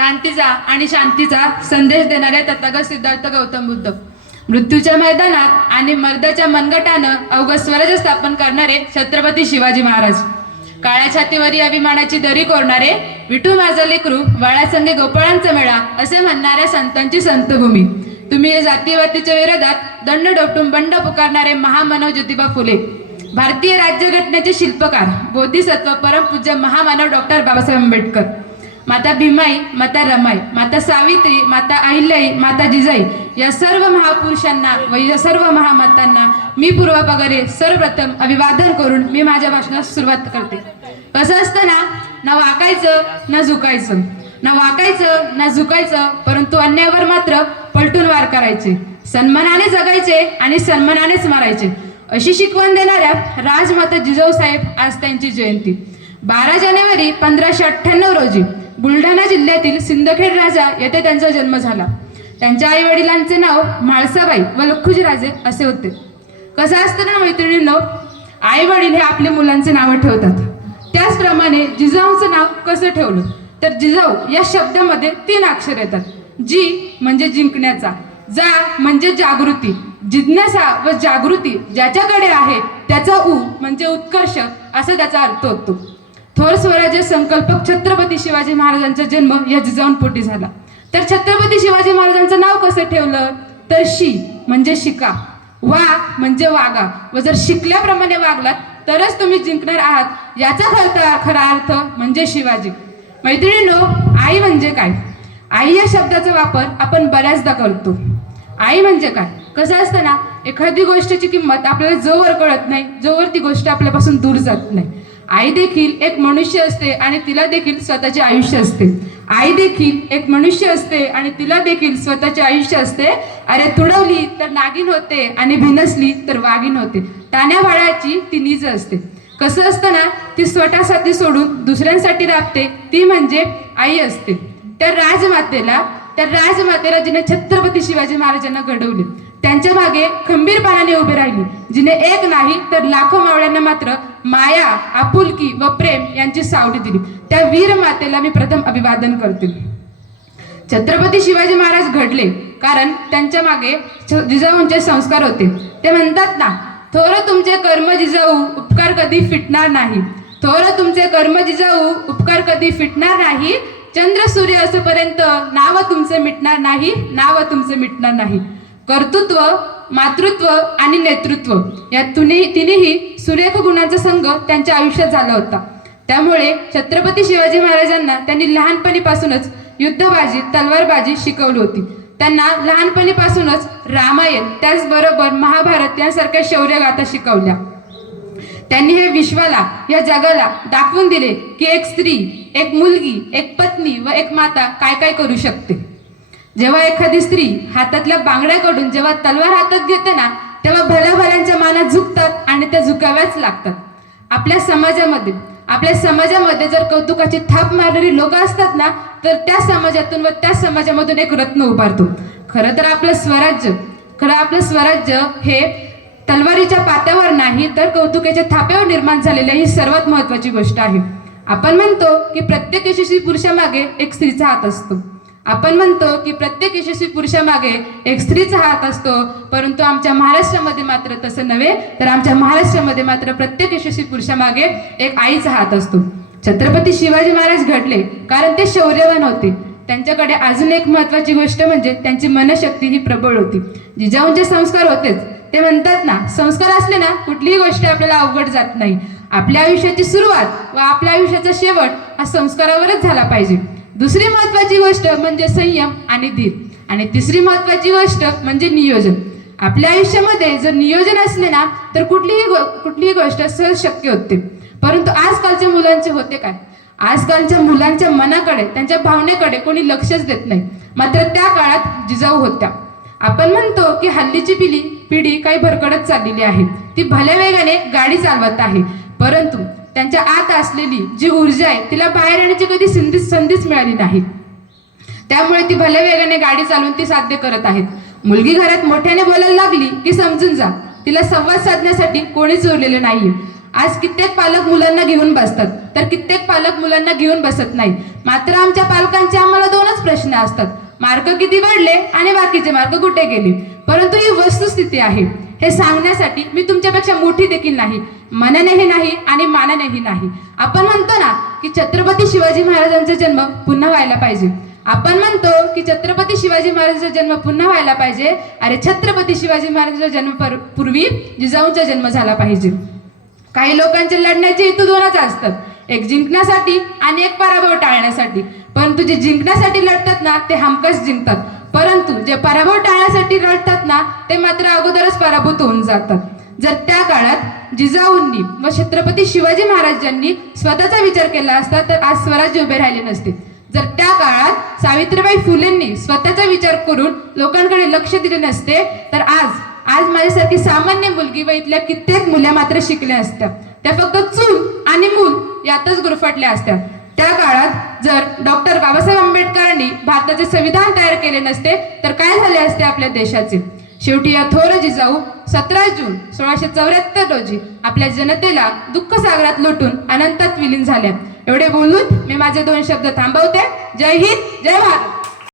क्रांतीचा आणि शांतीचा संदेश देणारे तथागत सिद्धार्थ गौतम बुद्ध, मृत्यूच्या मैदानात आणि मर्दाच्या मनगटानं अवघ स्वराज्य स्थापन करणारे छत्रपती शिवाजी महाराज, काळ्या छातीवरी अभिमानाची दरी कोरणारे विठू माझा लेकरू वाळासंगे गोपाळांचा मेळा असे म्हणणाऱ्या संतांची संतभूमी, तुम्ही या जातीवादीच्या विरोधात दंड डोपटून बंड पुकारणारे महामानव ज्योतिबा फुले, भारतीय राज्यघटनेचे शिल्पकार बोधिसत्व परमपूज्य महामानव डॉक्टर बाबासाहेब आंबेडकर, माता भीमाई, माता रमाई, माता सावित्री, माता अहिल्याई, माता जिजाई या सर्व महापुरुषांना व या सर्व महामातांना मी पूर्वापगारे सर्वप्रथम अभिवादन करून मी माझ्या भाषणास सुरुवात करते. कसं असतं ना वाकायचं ना झुकायचं, ना वाकायचं ना झुकायचं, परंतु अन्यायावर मात्र पलटून वार करायचे, सन्मानाने जगायचे आणि सन्मानानेच मारायचे अशी शिकवण देणाऱ्या राजमाता जिजाऊ साहेब आज त्यांची जयंती. 12 जानेवारी 1598 रोजी बुलढाणा जिल्ह्यातील सिंदखेड राजा येथे त्यांचा जन्म झाला. त्यांच्या आई वडिलांचे नाव म्हाळसाबाई व लखुजी राजे असे होते. कसं असतं ना मैत्रिणींनो, आई वडील हे आपल्या मुलांचे नावं ठेवतात. त्याचप्रमाणे जिजाऊंचं नाव कसं ठेवलं तर जिजाऊ या शब्दामध्ये 3 अक्षर येतात. जी म्हणजे जिंकण्याचा, जा म्हणजे जागृती, जिज्ञासा व जागृती ज्याच्याकडे आहे त्याचा उ म्हणजे उत्कर्ष असा त्याचा अर्थ होतो. थोर स्वराज्य संकल्पक छत्रपती शिवाजी महाराजांचा जन्म या जिजाऊंपोटी झाला. तर छत्रपती शिवाजी महाराजांचं नाव कसं ठेवलं तर शी म्हणजे शिका, वा म्हणजे वागा, व जर शिकल्याप्रमाणे वागलात तरच तुम्ही जिंकणार आहात याचा खरा अर्थ म्हणजे शिवाजी. मैत्रिणींनो, आई म्हणजे काय? आई या शब्दाचा वापर आपण बऱ्याचदा करतो. आई म्हणजे काय? कसं असतं ना, एखादी गोष्टीची किंमत आपल्याला जोवर कळत नाही जोवर ती गोष्ट आपल्यापासून दूर जात नाही. आई देखील एक मनुष्य असते आणि तिला देखील स्वतःचे आयुष्य असते. आई देखील एक मनुष्य असते आणि तिला देखील स्वतःचे आयुष्य असते. अरे तुडवली तर नागिन होते आणि भिनसली तर वाघीण होते. तान्या बाळाची ती नीज असते. कसं असतं ना, ती स्वतःसाठी सोडून दुसऱ्यांसाठी राबते, ती म्हणजे आई असते. त्या राजमातेला जिने छत्रपती शिवाजी महाराजांना घडवले, त्यांच्या मागे खंबीरपणाने उभे राहिली, जिने एक नाही तर लाखो मावळ्यांना मात्र माया, आपुलकी व प्रेम यांची सावली दिली, त्या वीर मातेला मी प्रथम अभिवादन करते. छत्रपती शिवाजी महाराज घडले कारण त्यांच्या मागे जिजाऊंचे संस्कार होते. ते म्हणतात ना, थोर तुमचे कर्म जिजाऊ उपकार कधी फिटणार नाही, थोर तुमचे कर्म जिजाऊ उपकार कधी फिटणार नाही, चंद्र सूर्य असेपर्यंत नाव तुमचे मिटणार नाही, नाव तुमचे मिटणार नाही. कर्तृत्व, मातृत्व आणि नेतृत्व या तिन्ही सुरेख गुणांचा संघ त्यांच्या आयुष्यात झाला होता. त्यामुळे छत्रपती शिवाजी महाराजांना त्यांनी लहानपणीपासूनच युद्धबाजी, तलवारबाजी शिकवली होती. त्यांना लहानपणीपासूनच रामायण त्याचबरोबर महाभारत यांसारख्या शौर्यगाथा शिकवल्या. त्यांनी हे विश्वाला, या जगाला दाखवून दिले की एक स्त्री, एक मुलगी, एक पत्नी व एक माता काय काय करू शकते. जेव्हा एखादी स्त्री हातातल्या बांगड्याकडून जेव्हा तलवार हातात घेते ना, तेव्हा भल्याभल्यांच्या मानात झुकतात आणि त्या झुकाव्याच लागतात. आपल्या समाजामध्ये जर कौतुकाची थाप मारणारी लोक असतात ना, तर त्या समाजातून व त्या समाजामधून एक रत्न उभारतो. खरं तर आपलं स्वराज्य हे तलवारीच्या पात्यावर नाही तर कौतुकाच्या थाप्यावर निर्माण झालेली ही सर्वात महत्वाची गोष्ट आहे. आपण म्हणतो की प्रत्येक यशस्वी पुरुषामागे एक स्त्रीचा हात असतो. परंतु आमच्या महाराष्ट्रामध्ये मात्र तसं नव्हे, तर आमच्या महाराष्ट्रामध्ये मात्र प्रत्येक यशस्वी पुरुषामागे एक आईचा हात असतो. छत्रपती शिवाजी महाराज घडले कारण ते शौर्यवान होते. त्यांच्याकडे अजून एक महत्वाची गोष्ट म्हणजे त्यांची मनशक्ती ही प्रबळ होती. जिजाऊंचे संस्कार होतेच. ते म्हणतात ना, संस्कार असले ना कुठलीही गोष्ट आपल्याला अवघड जात नाही. आपल्या आयुष्याची सुरुवात व आपल्या आयुष्याचा शेवट हा संस्कारावरच झाला पाहिजे. दुसरी महत्वाची गोष्ट म्हणजे संयम आणि धीर, आणि तिसरी महत्वाची गोष्ट म्हणजे नियोजन. आपल्या आयुष्यामध्ये जर नियोजन असले ना तर कुठलीही गोष्ट सहज शक्य होते. परंतु आजकालच्या मुलांचे होते काय? आजकालच्या मुलांच्या मनाकडे, त्यांच्या भावनेकडे कोणी लक्षच देत नाही. मात्र त्या काळात जिजाऊ होत्या. आपण म्हणतो की हल्लीची पिढी काही भरकडत चाललेली आहे, ती भल्या वेगाने गाडी चालवत आहे, परंतु त्यांच्या आत असलेली जी ऊर्जा आहे तिला बाहेर येण्याची कधी संधीच मिळाली नाही. त्यामुळे ती भल्या वेगाने गाडी चालवून ती साध्य करत आहेत. मुलगी घरात मोठ्याने बोलायला लागली की समजून जा, तिला संवाद साधण्यासाठी कोणीच उरलेले नाहीये. आज कित्येक पालक मुलांना घेऊन बसतात तर कित्येक पालक मुलांना घेऊन बसत नाही. मात्र आमच्या पालकांचे आम्हाला 2च प्रश्न असतात, मार्क किती वाढले आणि बाकीचे मार्क कुठे गेले. परंतु ही वस्तुस्थिती आहे. हे सांगण्यासाठी मी तुमच्यापेक्षा मोठी देखील नाही, मनानेही नाही आणि मानानेही नाही. आपण म्हणतो ना की छत्रपती शिवाजी महाराजांचा जन्म पुन्हा व्हायला पाहिजे. आपण म्हणतो की छत्रपती शिवाजी महाराजांचा जन्म पुन्हा व्हायला पाहिजे. अरे छत्रपती शिवाजी महाराजांचा जन्म पूर्वी जिजाऊंचा जन्म झाला पाहिजे. काही लोकांचे लढण्याचे हेतू दोनच असतात, एक जिंकण्यासाठी आणि एक पराभव टाळण्यासाठी. परंतु जे जिंकण्यासाठी लढतात ना ते हमखास जिंकतात, परंतु जे पराभव टाळण्यासाठी लढतात ना ते मात्र अगोदरच पराभूत होऊन जातात. जर त्या काळात जिजाऊंनी व छत्रपती शिवाजी महाराजांनी स्वतःचा विचार केला असता तर आज स्वराज्य उभे राहिले नसते. जर त्या काळात सावित्रीबाई फुलेंनी स्वतःचा विचार करून लोकांकडे लक्ष दिले नसते तर आज माझ्यासारखी सामान्य मुलगी व इथल्या कित्येक मुल्या मात्र शिकल्या असत्या. त्या फक्त चूल आणि मूल यातच गुरफटल्या असत्या. त्या काळात जर डॉक्टर बाबासाहेब आंबेडकरांनी भारताचे संविधान तयार केले नसते तर काय झाले असते आपल्या देशाचे. शेवटी या थोर जिजाऊ 17 जून 1674 रोजी आपल्या जनतेला दुःख सागरात लुटून अनंतात विलीन झाल्या. एवढे बोलून मी माझे 2 शब्द थांबवते. जय हिंद, जय भारत.